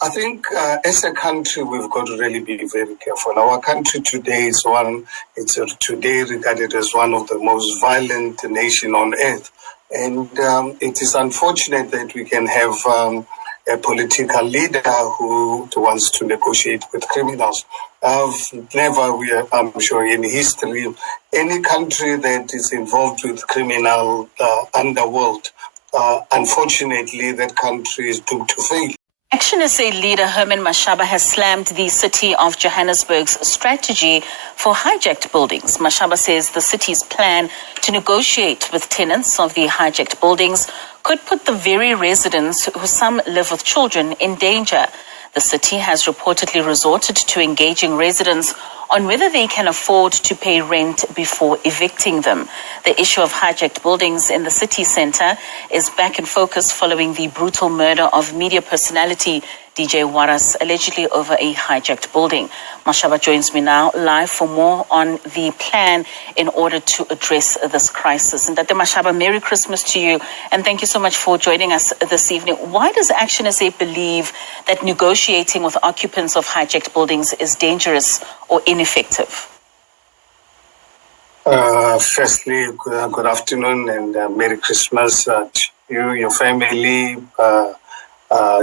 I think as a country, we've got to really be very careful. Our country today is today regarded as one of the most violent nation on earth. And it is unfortunate that we can have a political leader who wants to negotiate with criminals. I'm sure in history, any country that is involved with criminal underworld, unfortunately, that country is doomed to fail. Action SA leader Herman Mashaba has slammed the city of Johannesburg's strategy for hijacked buildings. Mashaba says the city's plan to negotiate with tenants of the hijacked buildings could put the very residents who some live with children in danger. The city has reportedly resorted to engaging residents on whether they can afford to pay rent before evicting them. The issue of hijacked buildings in the city centre is back in focus following the brutal murder of media personality DJ Waras, allegedly over a hijacked building. Mashaba joins me now live for more on the plan in order to address this crisis. And Dr. Mashaba, Merry Christmas to you, and thank you so much for joining us this evening. Why does Action SA believe that negotiating with occupants of hijacked buildings is dangerous or ineffective? Firstly, good afternoon and Merry Christmas to you, your family,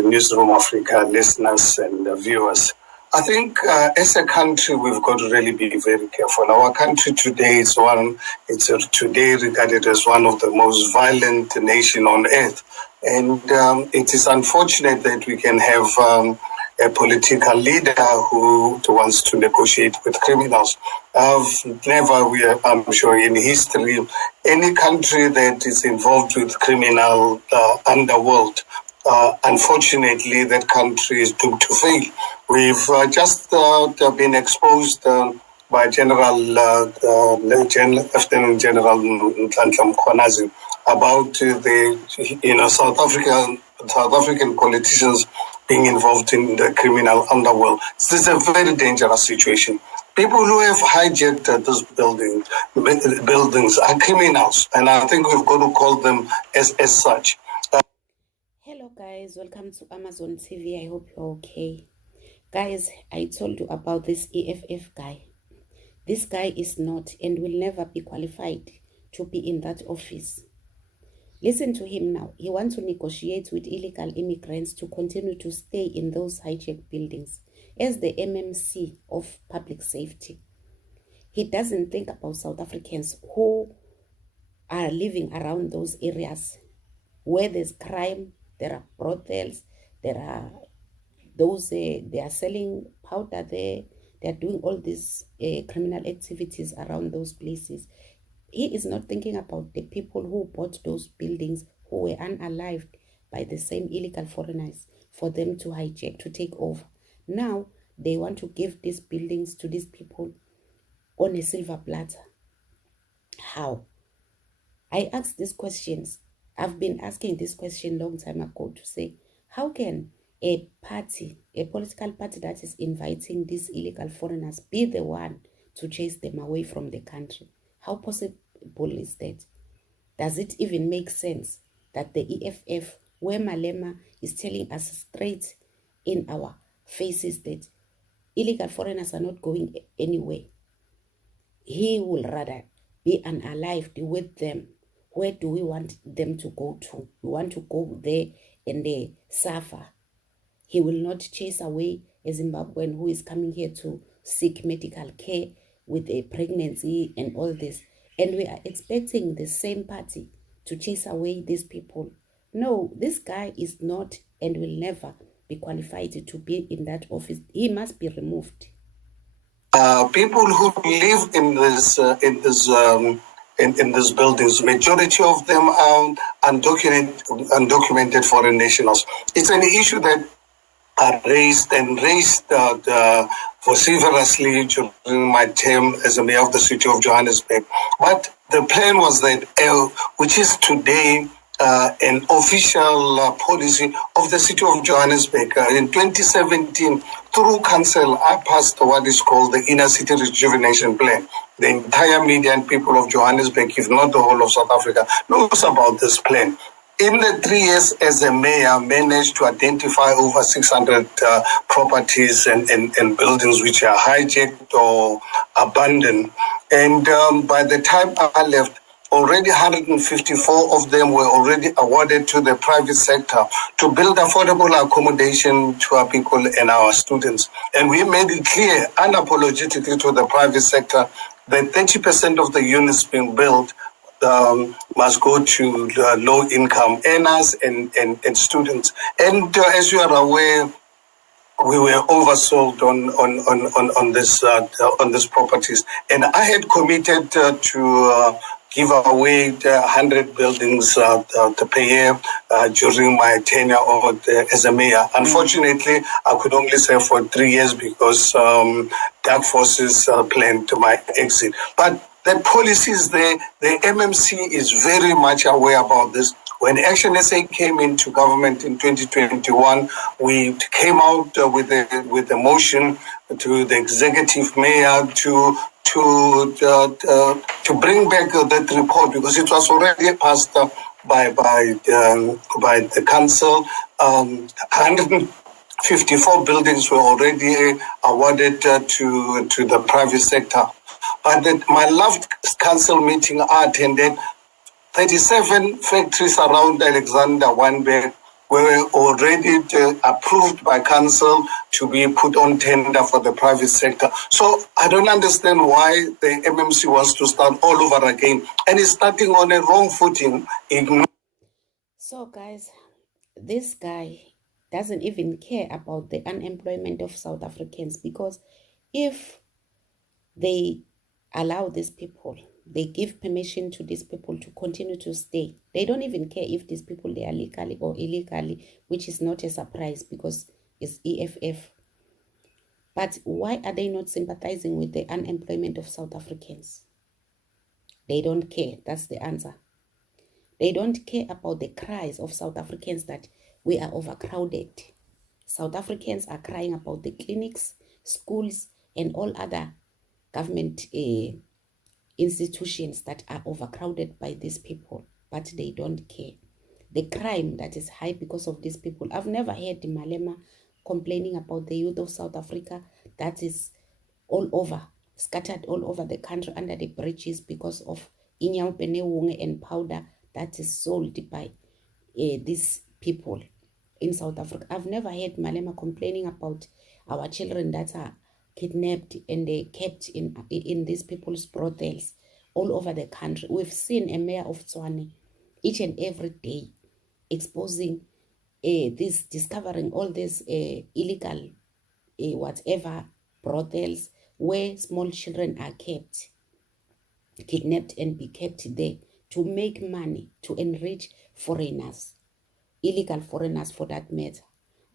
Newsroom Africa listeners and viewers. I think as a country, we've got to really be very careful. Our country today is today regarded as one of the most violent nation on earth. And it is unfortunate that we can have a political leader who wants to negotiate with criminals. I'm sure in history, any country that is involved with criminal underworld, unfortunately, that country is doomed to fail. We've just been exposed by Lieutenant General Nhlanhla Mkhwanazi about the South African politicians being involved in the criminal underworld. This is a very dangerous situation. People who have hijacked those buildings are criminals, and I think we've got to call them as such. Hello guys, welcome to Amazon TV. I hope you're okay. Guys, I told you about this EFF guy. This guy is not and will never be qualified to be in that office. Listen to him now. He wants to negotiate with illegal immigrants to continue to stay in those hijacked buildings as the MMC of public safety. He doesn't think about South Africans who are living around those areas where there's crime, there are brothels, there are those, they are selling powder there, they are doing all these criminal activities around those places. He is not thinking about the people who bought those buildings who were unalived by the same illegal foreigners for them to hijack, to take over. Now, they want to give these buildings to these people on a silver platter. How? I asked these questions. I've been asking this question long time ago to say, how can a party, a political party that is inviting these illegal foreigners be the one to chase them away from the country? How possible is that? Does it even make sense that the EFF, where Malema is telling us straight in our faces that illegal foreigners are not going anywhere, he will rather be unalived with them? Where do we want them to go to? We want to go there and they suffer. He will not chase away a Zimbabwean who is coming here to seek medical care with a pregnancy and all this. And we are expecting the same party to chase away these people. No, this guy is not and will never be qualified to be in that office. He must be removed. People who live in these buildings, majority of them are undocumented foreign nationals. It's an issue that raised vociferously during my term as a mayor of the city of Johannesburg. But the plan was that, which is today an official policy of the city of Johannesburg. In 2017, through council, I passed what is called the Inner City Rejuvenation Plan. The entire media and people of Johannesburg, if not the whole of South Africa, knows about this plan. In the 3 years as a mayor, managed to identify over 600 properties and buildings which are hijacked or abandoned. And by the time I left, already 154 of them were already awarded to the private sector to build affordable accommodation to our people and our students. And we made it clear unapologetically to the private sector that 30% of the units being built must go to low income earners and students. And as you are aware, we were oversold on these properties, and I had committed to give away 100 buildings per year during my tenure as a mayor. Unfortunately, I could only serve for 3 years because dark forces planned my exit. But the policies there, the MMC is very much aware about this. When Action SA came into government in 2021, we came out with a motion to the executive mayor to bring back that report because it was already passed by the council. 154 buildings were already awarded to the private sector. But my last council meeting I attended, 37 factories around Alexander Weinberg were already approved by council to be put on tender for the private sector. So I don't understand why the MMC wants to start all over again and is starting on a wrong footing. So guys, this guy doesn't even care about the unemployment of South Africans, because if they allow these people, they give permission to these people to continue to stay, they don't even care if these people, they are legally or illegally, which is not a surprise because it's EFF. But why are they not sympathizing with the unemployment of South Africans? They don't care. That's the answer. They don't care about the cries of South Africans that we are overcrowded. South Africans are crying about the clinics, schools, and all other government institutions that are overcrowded by these people, but they don't care. The crime that is high because of these people. I've never heard Malema complaining about the youth of South Africa that is all over, scattered all over the country under the bridges because of inyaupenewunge and powder that is sold by these people in South Africa. I've never heard Malema complaining about our children that are kidnapped and they kept in these people's brothels all over the country. We've seen a mayor of Tshwane each and every day exposing discovering all these illegal whatever brothels where small children are kept, kidnapped and be kept there to make money, to enrich foreigners, illegal foreigners for that matter.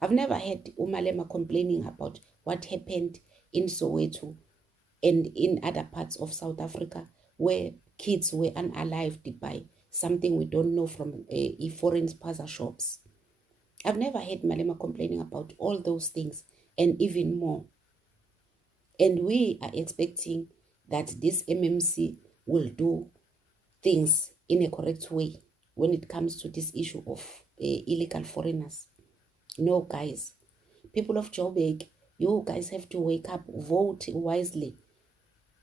I've never heard Umalema complaining about what happened in Soweto and in other parts of South Africa where kids were unalived by something we don't know from foreign spaza shops. I've never heard Malema complaining about all those things and even more. And we are expecting that this MMC will do things in a correct way when it comes to this issue of illegal foreigners. No, guys. People of Joburg, you guys have to wake up, vote wisely.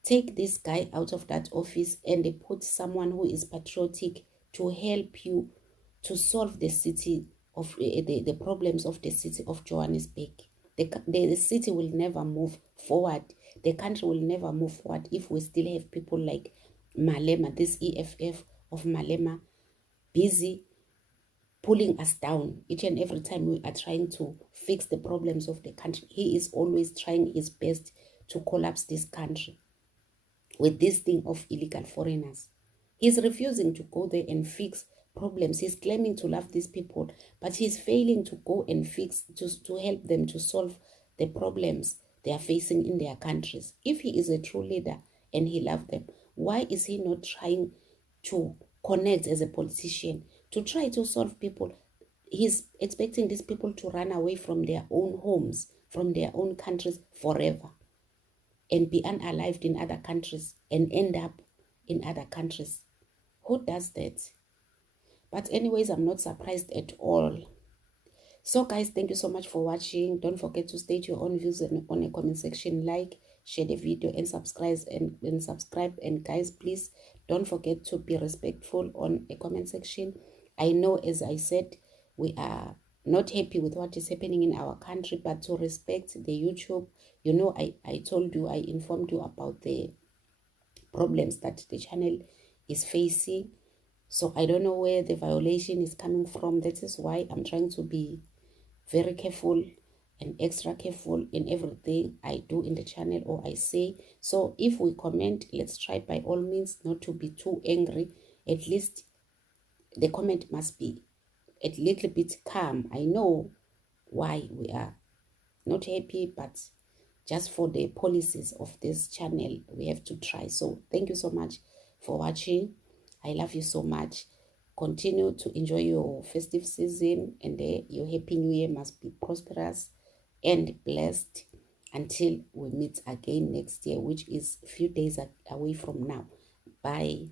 Take this guy out of that office and put someone who is patriotic to help you to solve the city of the problems of the city of Johannesburg. The city will never move forward. The country will never move forward if we still have people like Malema, this EFF of Malema, busy pulling us down each and every time we are trying to fix the problems of the country. He is always trying his best to collapse this country with this thing of illegal foreigners. He's refusing to go there and fix problems. He's claiming to love these people, but he's failing to go and fix, to help them to solve the problems they are facing in their countries. If he is a true leader and he loves them, why is he not trying to connect as a politician to try to solve people? He's expecting these people to run away from their own homes, from their own countries forever, and be unalived in other countries and end up in other countries. Who does that? But anyways, I'm not surprised at all. So guys, thank you so much for watching. Don't forget to state your own views on the comment section, like, share the video, and subscribe. And guys, please don't forget to be respectful on a comment section. I know, as I said, we are not happy with what is happening in our country, but to respect the YouTube, you know, I told you, I informed you about the problems that the channel is facing. So I don't know where the violation is coming from. That is why I'm trying to be very careful and extra careful in everything I do in the channel or I say. So if we comment, let's try by all means not to be too angry. At least the comment must be a little bit calm. I know why we are not happy, but just for the policies of this channel, we have to try. So thank you so much for watching. I love you so much. Continue to enjoy your festive season, and your happy new year must be prosperous and blessed until we meet again next year, which is a few days away from now. Bye.